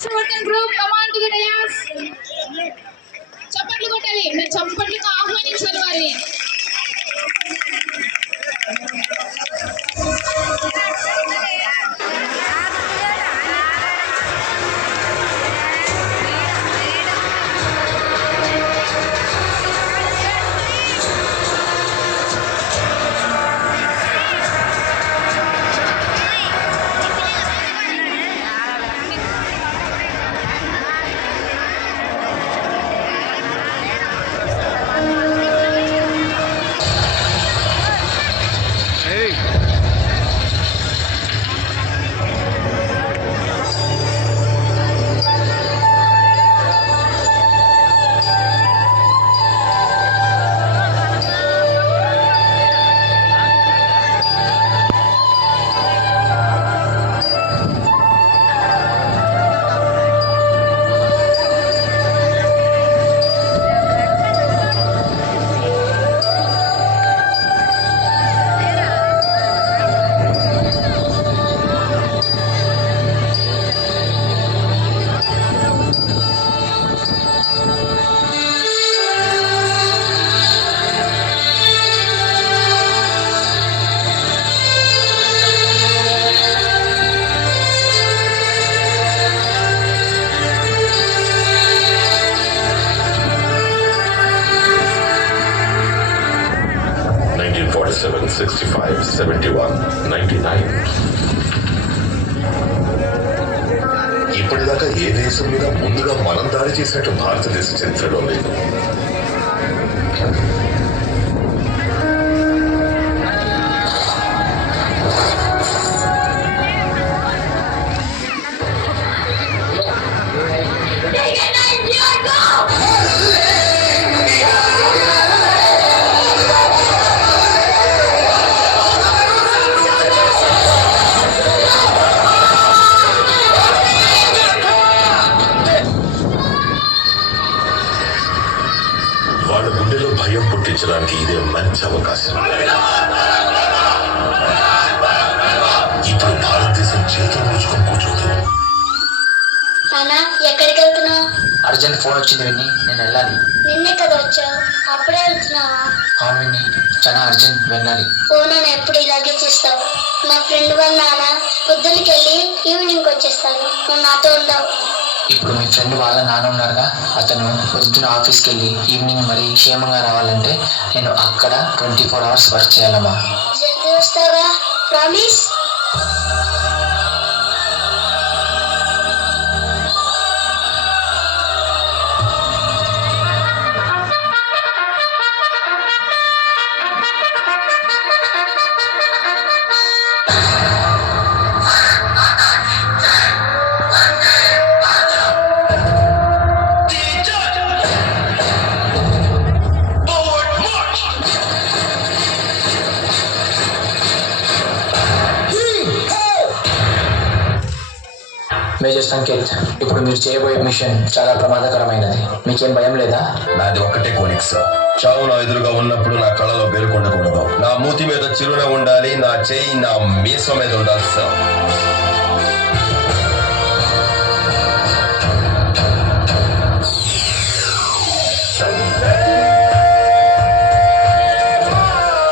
Working group, come on to the dais. చప్పట్లు కొట్టాలి. మీరు చప్పట్లతో ఆహ్వానించాలి వారిని. ఇప్పటిదాకా ఏ దేశం మీద ముందుగా మనం దాడి చేసినట్టు భారతదేశ చరిత్రలో లేదు. వాళ్ళ గుండెలో భయం పుట్టించడానికి ఇదే మంచి అవకాశం. ఇప్పుడు భారతదేశం చేతులు ముడుచుకొని కూర్చోదు. ఎక్కడికి వెళ్తున్నావు? అర్జెంట్ ఫోన్ వచ్చింది విన్ని, నేను వెళ్ళాలి. నిన్నే కదా వచ్చావు, అప్పుడే వెళ్తున్నావా? అవును విన్ని, చాలా అర్జెంట్, వెళ్ళాలి. ఫోన్ ఎప్పుడు ఇలాగే చేస్తావు? మా ఫ్రెండ్ వాళ్ళ నాన్న పొద్దున్నకి వెళ్ళి ఈవినింగ్ వచ్చేస్తాను, నువ్వు నాతో ఉండవు. ఇప్పుడు మీ ఫ్రెండ్ వాళ్ళ నాన్న ఉన్నారుగా, అతను పొద్దున ఆఫీస్కి వెళ్ళి ఈవినింగ్ మరి క్షేమంగా రావాలంటే నేను అక్కడ 24 hours వర్క్ చేయాలమ్మా. జల్దీ వస్తావా? ప్రామిస్? మేజర్ సంకేత్, ఇప్పుడు మీరు చేయబోయే మిషన్ చాలా ప్రమాదకరమైనది. మీకేం భయం లేదా? నాది ఒక్కటే కోరిక సార్, చావు నా ఎదురుగా ఉన్నప్పుడు నా కళ్ళలో బెరుకుండకూడదు, నా మూతి మీద చిరునవ్వు ఉండాలి, నా చేయి నా మీసం మీద ఉండాలి సార్.